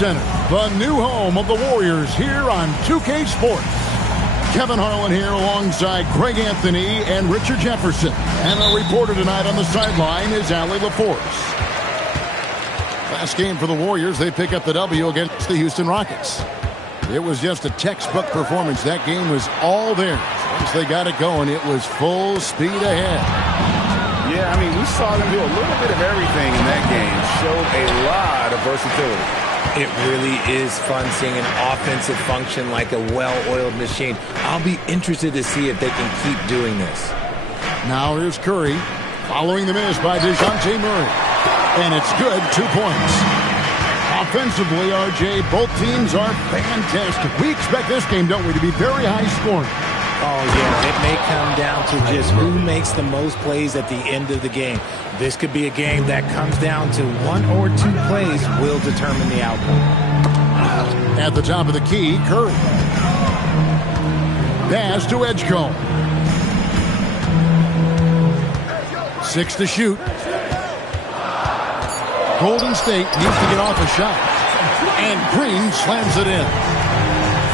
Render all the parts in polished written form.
Center, the new home of the Warriors here on 2K Sports. Kevin Harlan here alongside Greg Anthony and Richard Jefferson. And our reporter tonight on the sideline is Allie LaForce. Last game for the Warriors, they pick up the W against the Houston Rockets. It was just a textbook performance. That game was all there. Once they got it going, it was full speed ahead. Yeah, I mean, we saw them do a little bit of everything in that game. Showed a lot of versatility. It really is fun seeing an offensive function like a well-oiled machine. I'll be interested to see if they can keep doing this. Now here's Curry, following the miss by DeJounte Murray. And it's good, 2 points. Offensively, RJ, both teams are fantastic. We expect this game, don't we, to be very high scoring. Oh, yeah, it may come down to just who makes the most plays at the end of the game. This could be a game that comes down to 1 or 2 plays will determine the outcome. At the top of the key, Curry. Pass to Edgecombe. 6 to shoot. Golden State needs to get off a shot. And Green slams it in.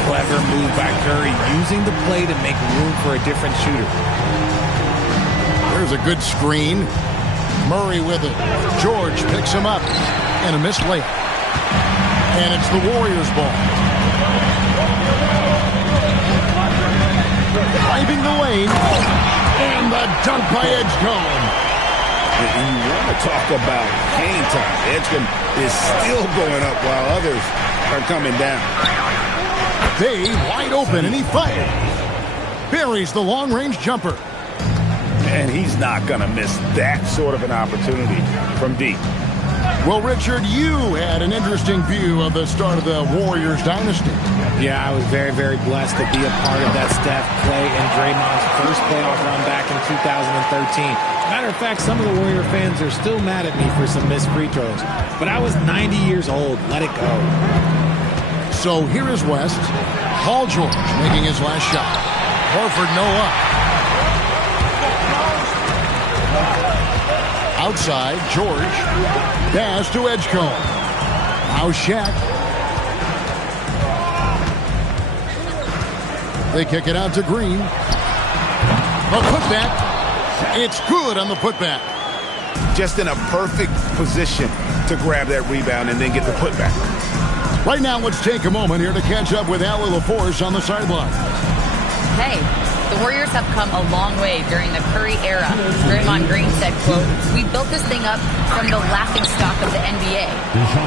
Clever move by Curry, using the play to make room for a different shooter. There's a good screen. Murray with it. George picks him up. And a missed layup. And it's the Warriors' ball. Driving the lane. And the dunk by Edgecombe. And you want to talk about game time. Edgecombe is still going up while others are coming down. Dave wide open, and he fired. Buries the long-range jumper. And he's not going to miss that sort of an opportunity from deep. Well, Richard, you had an interesting view of the start of the Warriors dynasty. Yeah, I was very, very blessed to be a part of that Steph, Clay, and Draymond's first playoff run back in 2013. Matter of fact, some of the Warrior fans are still mad at me for some missed free throws. But I was 90 years old. Let it go. So here is West. Paul George making his last shot. Horford no up. Outside, George. Pass to Edgecombe. Now Shaq. They kick it out to Green. The putback. It's good on the putback. Just in a perfect position to grab that rebound and then get the putback. Right now, let's take a moment here to catch up with Allie LaForce on the sideline. Hey, the Warriors have come a long way during the Curry era. Draymond Green said, quote, "We built this thing up from the laughingstock of the NBA.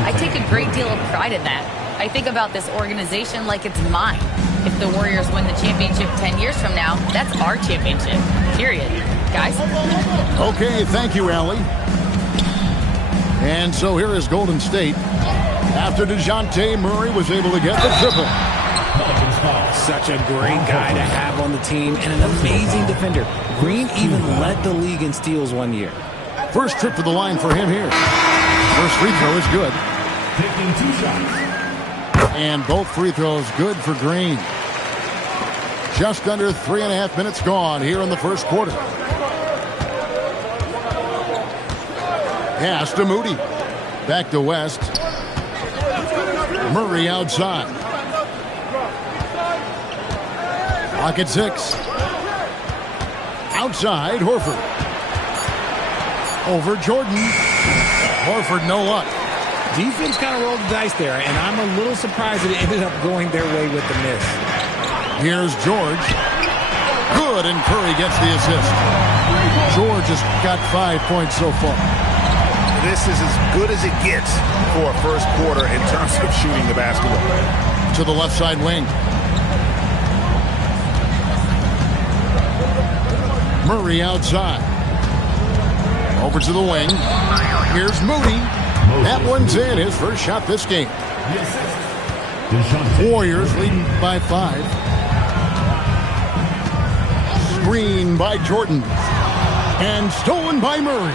I take a great deal of pride in that. I think about this organization like it's mine. If the Warriors win the championship 10 years from now, that's our championship. Period. Guys?" Okay, thank you, Allie. And so here is Golden State. After DeJounte Murray was able to get the triple. Such a great guy to have on the team and an amazing defender. Green even led the league in steals one year. First trip to the line for him here. First free throw is good. Taking 2 shots. And both free throws good for Green. Just under 3.5 minutes gone here in the first quarter. Pass to Moody. Back to West. Murray outside. Clock at 6. Outside, Horford. Over Jordan. Horford no luck. Defense kind of rolled the dice there, and I'm a little surprised that it ended up going their way with the miss. Here's George. Good, and Curry gets the assist. George has got 5 points so far. This is as good as it gets for a first quarter in terms of shooting the basketball. To the left side wing. Murray outside. Over to the wing. Here's Moody. That one's in. His first shot this game. Warriors leading by 5. Screen by Jordan. And stolen by Murray.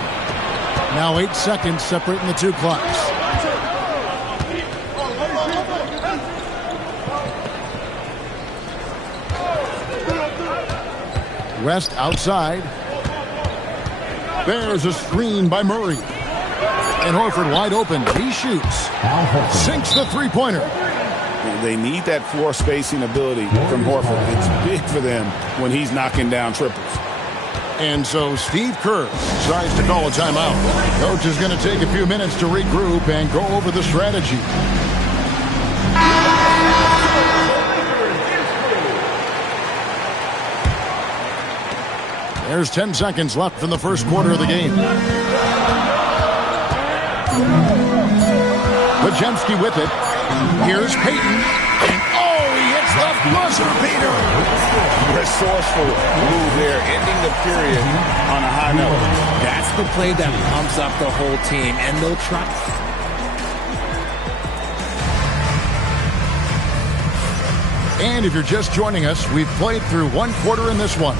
Now 8 seconds separating the two clocks. West outside. There's a screen by Murray. And Horford wide open. He shoots. Sinks the three-pointer. They need that floor spacing ability from Horford. It's big for them when he's knocking down triples. And so Steve Kerr decides to call a timeout. Coach is going to take a few minutes to regroup and go over the strategy. There's 10 seconds left in the first quarter of the game. Pajemski with it. Here's Payton. And he hits the buzzer beater. Resourceful move there, ending the period on a high note. That's the play that pumps up the whole team, and they'll try. And if you're just joining us, we've played through one quarter in this one.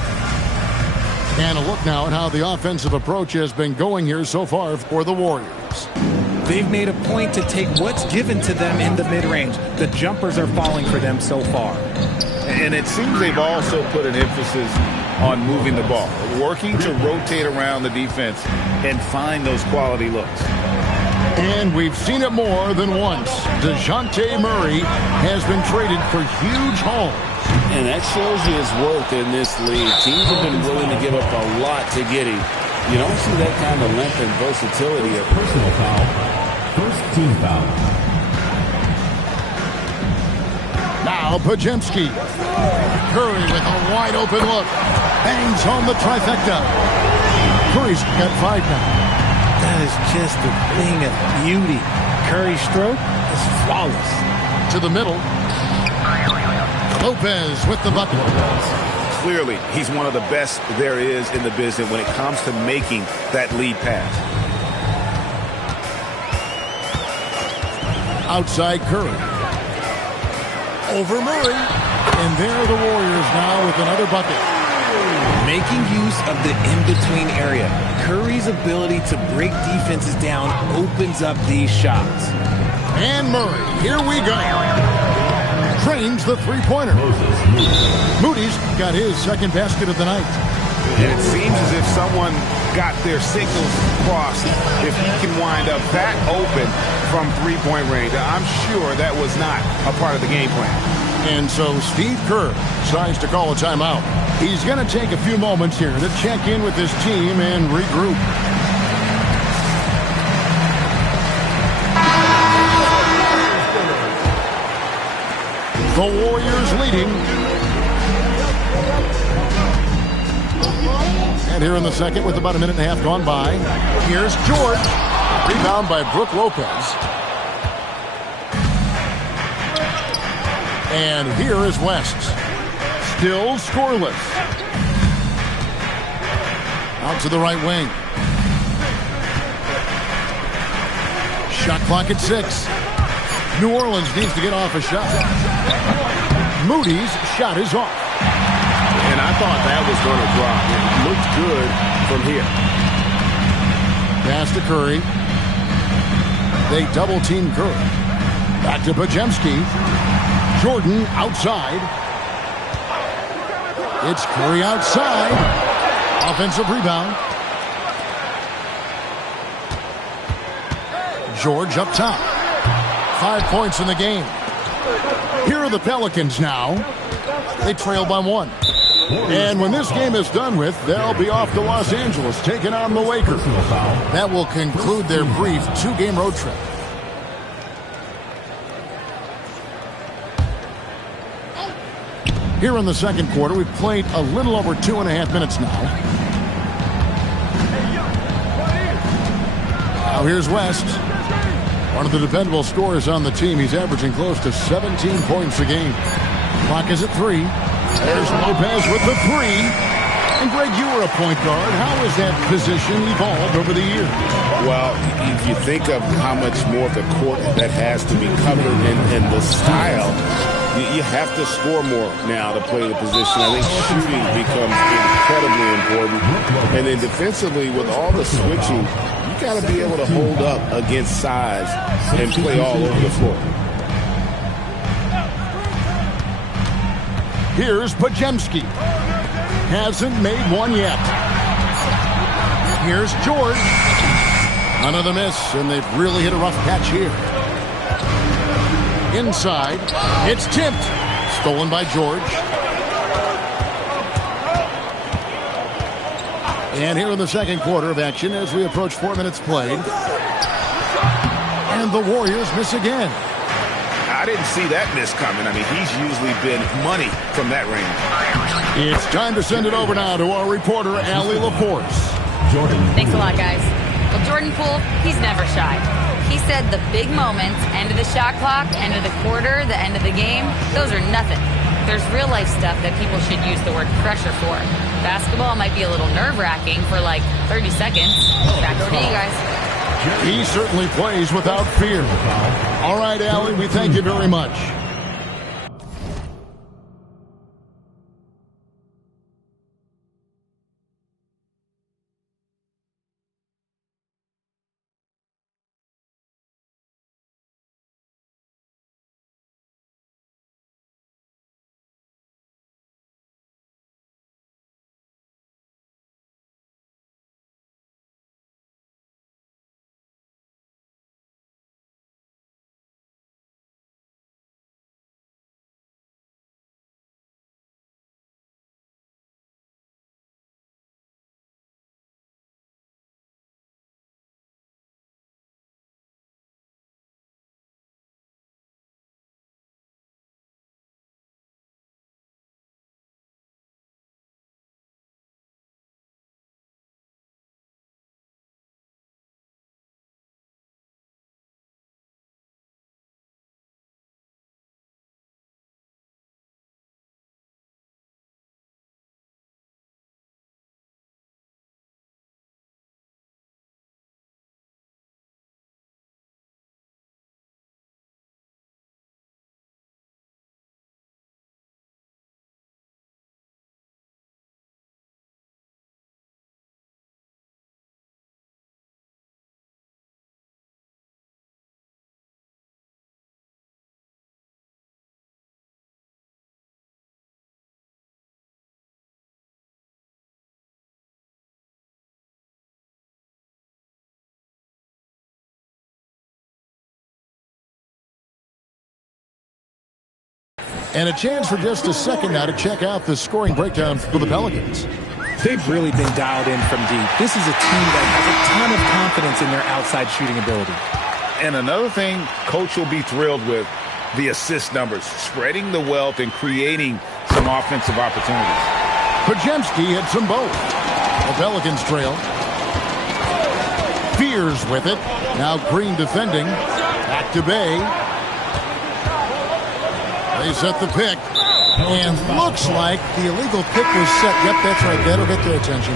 And a look now at how the offensive approach has been going here so far for the Warriors. They've made a point to take what's given to them in the mid-range. The jumpers are falling for them so far. And it seems they've also put an emphasis on moving the ball, working to rotate around the defense and find those quality looks. And we've seen it more than once. DeJounte Murray has been traded for huge hauls. And that shows you his worth in this league. Teams have been willing to give up a lot to get him. You don't see that kind of length and versatility. A personal foul. First team foul. Now Pajemski. Curry with a wide open look. Bangs home the trifecta. Curry's got 5 now. That is just a thing of beauty. Curry's stroke is flawless. To the middle. Lopez with the bucket. Clearly, he's one of the best there is in the business when it comes to making that lead pass. Outside Curry. Over Murray. And there are the Warriors now with another bucket. Making use of the in-between area. Curry's ability to break defenses down opens up these shots. And Murray, here we go. Trains the three-pointer. Moody's got his second basket of the night. And it seems as if someone got their signals crossed. If he can wind up that open from three-point range, I'm sure that was not a part of the game plan. And so Steve Kerr decides to call a timeout. He's going to take a few moments here to check in with his team and regroup. The Warriors leading. And here in the second with about a minute and a half gone by. Here's George. Rebound by Brook Lopez. And here is West. Still scoreless. Out to the right wing. Shot clock at 6. New Orleans needs to get off a shot. Moody's shot is off. And I thought that was going to drop. It looked good from here. Pass to Curry. They double-team Curry. Back to Pajemski. Jordan outside. It's Curry outside. Offensive rebound. George up top. 5 points in the game. Here are the Pelicans now. They trail by 1. And when this game is done with, they'll be off to Los Angeles, taking on the Lakers. That will conclude their brief 2-game road trip. Here in the second quarter, we've played a little over 2.5 minutes now. Now here's West. One of the dependable scorers on the team. He's averaging close to 17 points a game. Clock is at 3. There's Lopez with the 3. And Greg, you were a point guard. How has that position evolved over the years? Well, if you think of how much more of the court that has to be covered and the style, you have to score more now to play the position. I think shooting becomes incredibly important. And then defensively, with all the switching, you got to be able to hold up against size and play all over the floor. Here's Pajemski. Hasn't made one yet. Here's George. Another miss, and they've really hit a rough patch here. Inside, it's tipped. Stolen by George. And here in the second quarter of action as we approach 4 minutes played. And the Warriors miss again. I didn't see that miss coming. I mean, he's usually been money from that range. It's time to send it over now to our reporter, Allie LaForce. Thanks a lot, guys. Well, Jordan Poole, he's never shy. He said the big moments, end of the shot clock, end of the quarter, the end of the game, those are nothing. There's real-life stuff that people should use the word pressure for. Basketball might be a little nerve-wracking for like 30 seconds. Back over to you guys. He certainly plays without fear. All right, Allie, we thank you very much. And a chance for just a second now to check out the scoring breakdown for the Pelicans. They've really been dialed in from deep. This is a team that has a ton of confidence in their outside shooting ability. And another thing Coach will be thrilled with, the assist numbers, spreading the wealth and creating some offensive opportunities. Pajemski hits them both. The Pelicans trail. Fears with it. Now Green defending. Back to Bay. They set the pick. And looks like the illegal pick was set. Yep, that's right. That'll get their attention.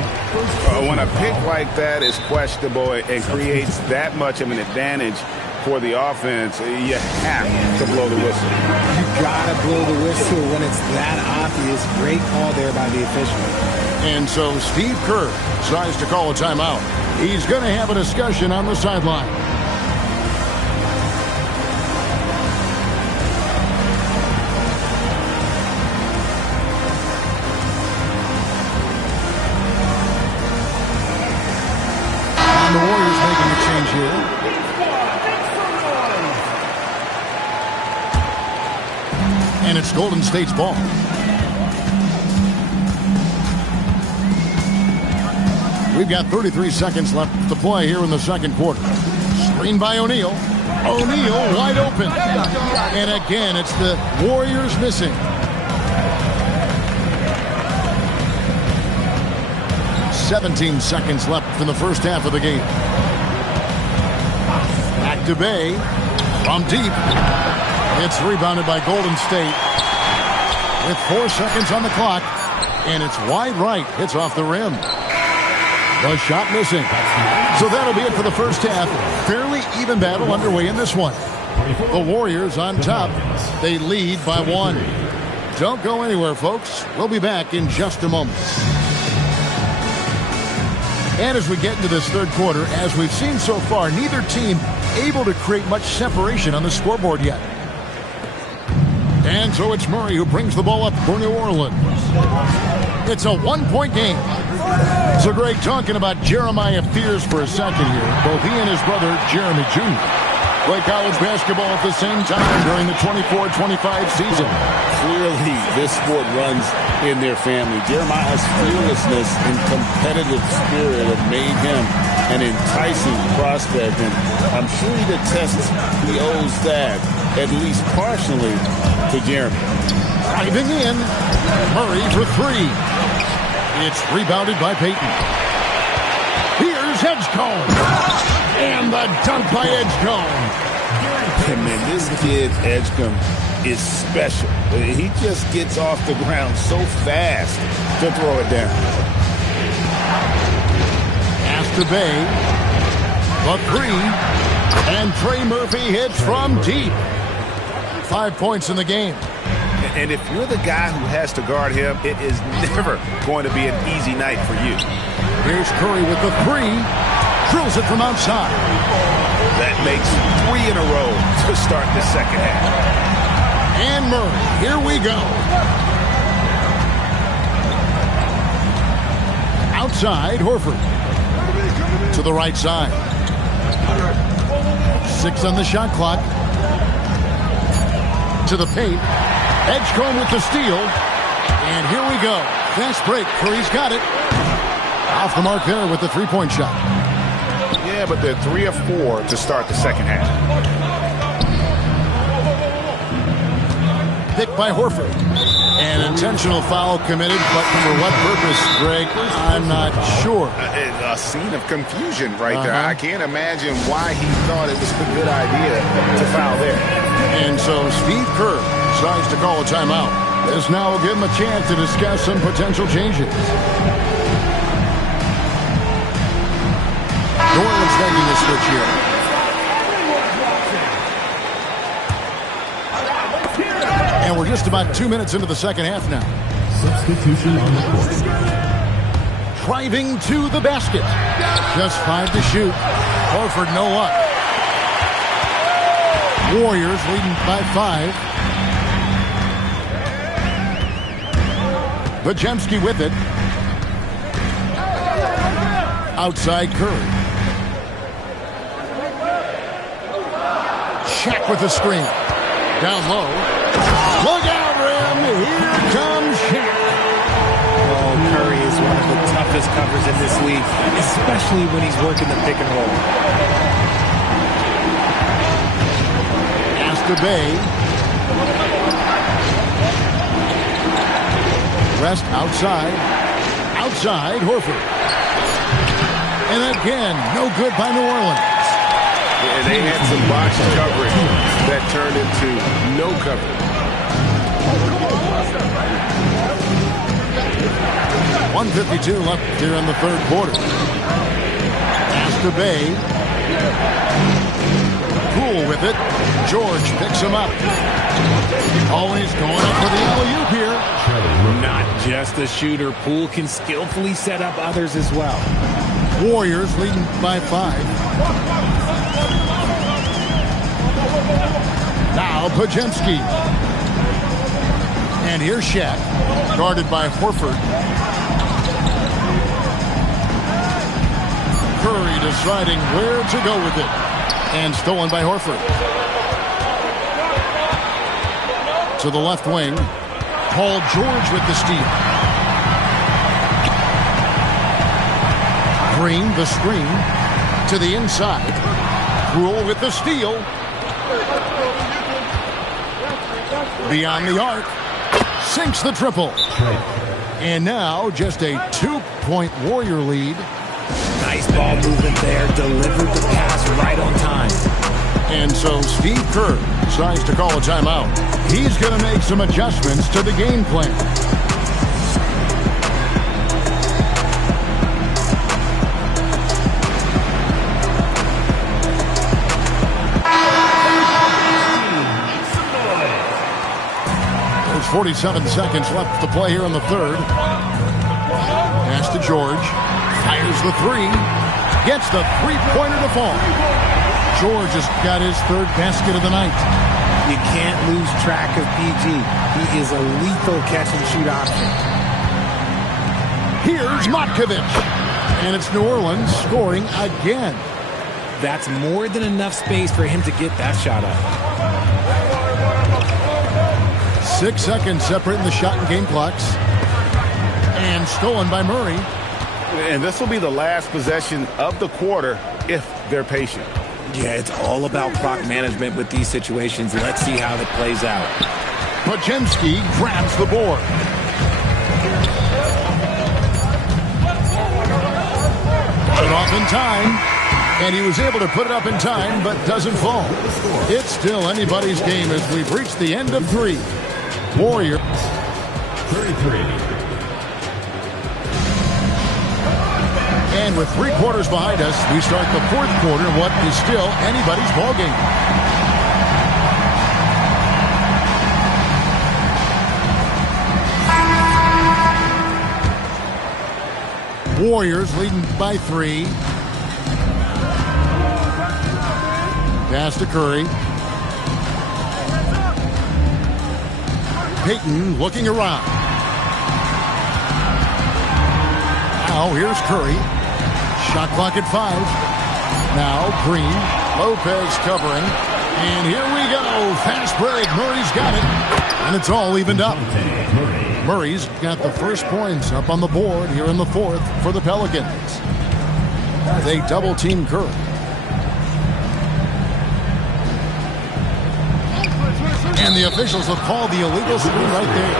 When a pick like that is questionable and creates that much of an advantage for the offense, you have to blow the whistle. You gotta blow the whistle when it's that obvious. Great call there by the official. And so Steve Kerr decides to call a timeout. He's going to have a discussion on the sideline. And the Warriors making a change here. And it's Golden State's ball. We've got 33 seconds left to play here in the second quarter. Screen by O'Neal. O'Neal wide open. And again, it's the Warriors missing. 17 seconds left in the first half of the game. Back to Bay. From deep. It's rebounded by Golden State. With 4 seconds on the clock. And it's wide right. Hits off the rim. The shot missing. So that'll be it for the first half. Fairly even battle underway in this one. The Warriors on top. They lead by 1. Don't go anywhere, folks. We'll be back in just a moment. And as we get into this third quarter, as we've seen so far, neither team able to create much separation on the scoreboard yet. And so it's Murray who brings the ball up for New Orleans. It's a one-point game. So, Greg, talking about Jeremiah Fears for a second here. Both he and his brother, Jeremy Jr., play college basketball at the same time during the 24-25 season. Clearly, this sport runs in their family. Jeremiah's fearlessness and competitive spirit have made him an enticing prospect, and I'm sure he attests he owes that, at least partially, to Jeremy. Driving in, Murray for three. It's rebounded by Payton. Here's Edgecombe. And the dunk by Edgecombe. And man, this kid, Edgecombe, is special. He just gets off the ground so fast to throw it down. Pass to Bay. The three. And Trey Murphy hits from deep. 5 points in the game. And if you're the guy who has to guard him, it is never going to be an easy night for you. Here's Curry with the three. Drills it from outside. That makes 3 in a row to start the second half. And Murray, here we go. Outside, Horford. To the right side. 6 on the shot clock. To the paint. Edgecombe with the steal. And here we go. Fast break. Curry's got it. Off the mark there with the three-point shot. Yeah, but they're 3 of 4 to start the second half. Picked by Horford. An intentional foul committed, but for what purpose, Greg? I'm not sure. A scene of confusion right there. I can't imagine why he thought it was a good idea to foul there. And so Steve Kerr decides to call a timeout. This now will give him a chance to discuss some potential changes. New Orleans making the switch here. And we're just about 2 minutes into the second half now. Substitution on the court. Driving to the basket. Just 5 to shoot. Horford no luck. Warriors leading by 5. Bajemski with it. Outside Curry. Shaq with the screen. Down low. Look out, Rim. Here comes Shaq. Oh, Curry is one of the toughest covers in this league, especially when he's working the pick and roll. Pass to Bay. Rest outside. Outside, Horford. And again, no good by New Orleans. And they had some box coverage that turned into no coverage. 1:52 left here in the third quarter. Pass to Bay. Poole with it. George picks him up. Always going up for the alley-oop here. Not just a shooter. Poole can skillfully set up others as well. Warriors leading by 5. Now Bajemski. And here's Shaq. Guarded by Horford. Curry deciding where to go with it. And stolen by Horford. To the left wing. Paul George with the steal. Green, the screen. To the inside. Rule with the steal. Beyond the arc. Sinks the triple. And now just a 2-point Warrior lead. Nice ball movement there. Delivered the pass right on time. And so Steve Kerr decides to call a timeout. He's going to make some adjustments to the game plan. There's 47 seconds left to play here in the third. Pass to George. Fires the three. Gets the three-pointer to fall. George has got his third basket of the night. You can't lose track of PG. He is a lethal catch-and-shoot option. Here's Matkovic. And it's New Orleans scoring again. That's more than enough space for him to get that shot up. 6 seconds separating the shot and game clocks. And stolen by Murray. And this will be the last possession of the quarter if they're patient. Yeah, it's all about clock management with these situations. Let's see how that plays out. Podziemski grabs the board. Put it off in time. And he was able to put it up in time, but doesn't fall. It's still anybody's game as we've reached the end of 3. Warrior. 33. And with 3 quarters behind us, we start the 4th quarter in what is still anybody's ballgame. Warriors leading by 3. Pass to Curry. Payton looking around. Now here's Curry. Shot clock at 5. Now Green. Lopez covering. And here we go. Fast break. Murray's got it. And it's all evened up. Murray's got the first points up on the board here in the 4th for the Pelicans. They double team Curry. And the officials have called the illegal screen right there.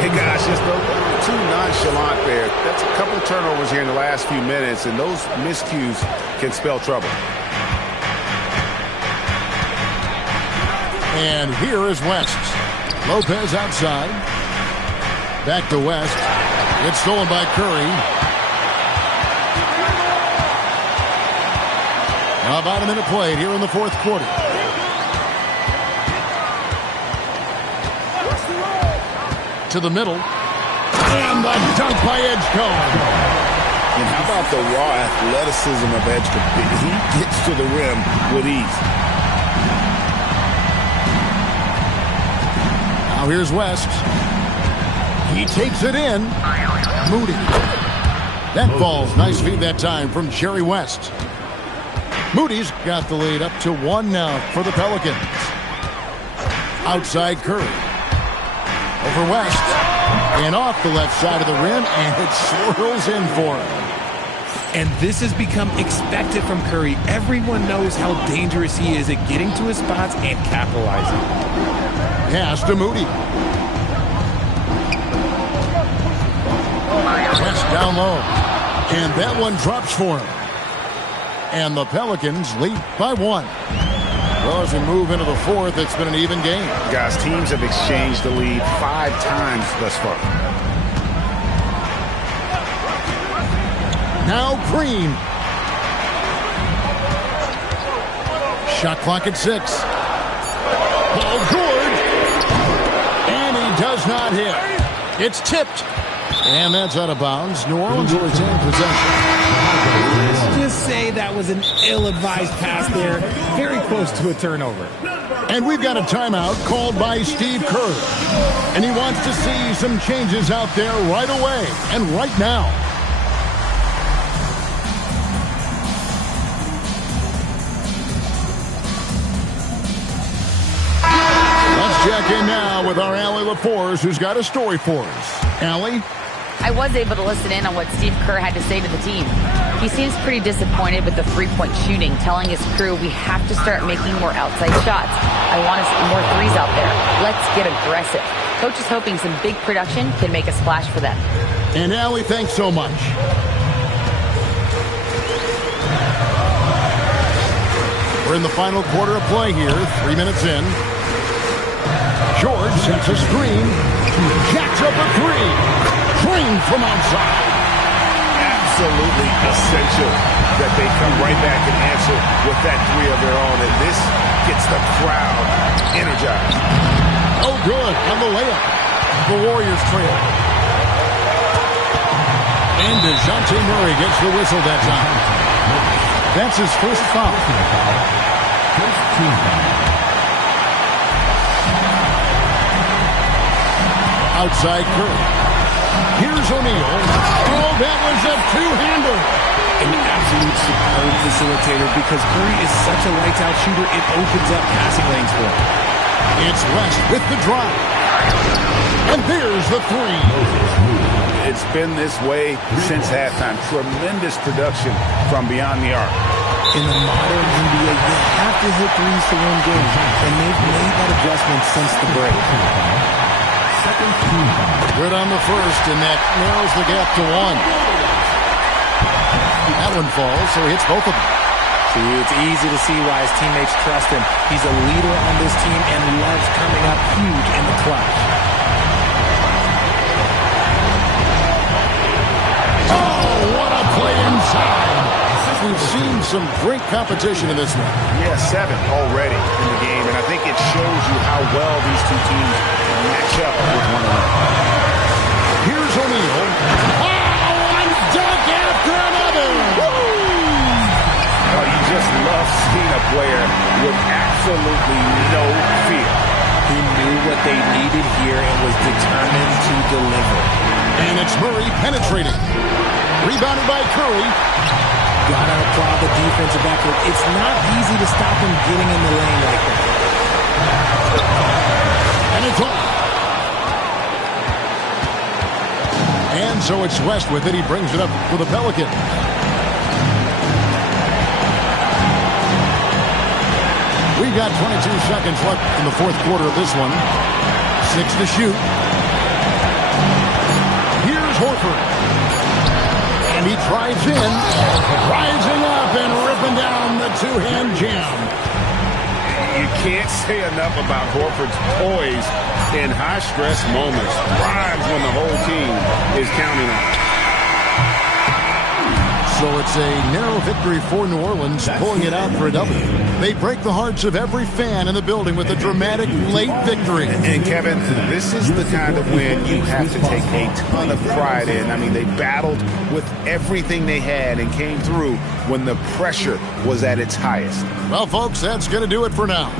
Hey, guys, just a little too nonchalant there. That's a couple turnovers here in the last few minutes, and those miscues can spell trouble. And here is West. Lopez outside. Back to West. It's stolen by Curry. About a minute played here in the 4th quarter. To the middle. And the dunk by Edgecombe. And how about the raw athleticism of Edgecombe? He gets to the rim with ease. Now here's West. He takes it in. Moody. That falls. Nice feed that time from Jerry West. Moody's got the lead up to 1 now for the Pelicans. Outside Curry. Over West. And off the left side of the rim, and it swirls in for him. And this has become expected from Curry. Everyone knows how dangerous he is at getting to his spots and capitalizing. Pass to Moody. West down low. And that one drops for him. And the Pelicans lead by 1. Well, as we move into the 4th, it's been an even game. Guys, teams have exchanged the lead 5 times thus far. Now Green. Shot clock at 6. Ball good. And he does not hit. It's tipped. And that's out of bounds. New Orleans will retain possession. Let's just say that was an ill-advised pass there. Very close to a turnover. And we've got a timeout called by Steve Kerr. And he wants to see some changes out there right away and right now. Let's check in now with our Allie LaForce, who's got a story for us. Allie? I was able to listen in on what Steve Kerr had to say to the team. He seems pretty disappointed with the three-point shooting, telling his crew we have to start making more outside shots. I want to see more threes out there. Let's get aggressive. Coach is hoping some big production can make a splash for them. And Allie, thanks so much. We're in the final quarter of play here, 3 minutes in. George sets a screen. Jacks up a 3. Green from outside. Absolutely essential that they come right back and answer with that 3 of their own. And this gets the crowd energized. Oh, good. On the layup. The Warriors trail. And DeJounte Murray gets the whistle that time. That's his first foul. Outside Curry. Here's O'Neal. Oh, that was a two-hander. An absolute superb facilitator because Curry is such a lights-out shooter, it opens up passing lanes for him. It's West with the drive. And there's the three. It's been this way since halftime. Tremendous production from beyond the arc. In the modern NBA, you have to hit threes to win games, and they've made that adjustment since the break. Good on the first, and that narrows the gap to one. That one falls, so he hits both of them. See, it's easy to see why his teammates trust him. He's a leader on this team and loves coming up huge in the clutch. Oh, what a play inside. We've seen some great competition in this one. Yeah, 7 already in the game, and I think it shows you how well these two teams match up with one another. Here's O'Neal. Oh, one dunk after another. Woo! Oh, you just love seeing a player with absolutely no fear. He knew what they needed here and was determined to deliver. And it's Murray penetrating. Rebounded by Curry. Got to applaud the defensive effort. It's not easy to stop him getting in the lane like that. And it's off. And so it's West with it. He brings it up for the Pelicans. We've got 22 seconds left in the fourth quarter of this one. 6 to shoot. Here's Horford. And he drives in, rising up and ripping down the two-hand jam. You can't say enough about Horford's poise in high-stress moments. Thrives when the whole team is counting on it. So it's a narrow victory for New Orleans, pulling it out for a W. They break the hearts of every fan in the building with a dramatic late victory. And Kevin, this is the kind of win you have to take a ton of pride in. I mean, they battled with everything they had and came through when the pressure was at its highest. Well, folks, that's going to do it for now.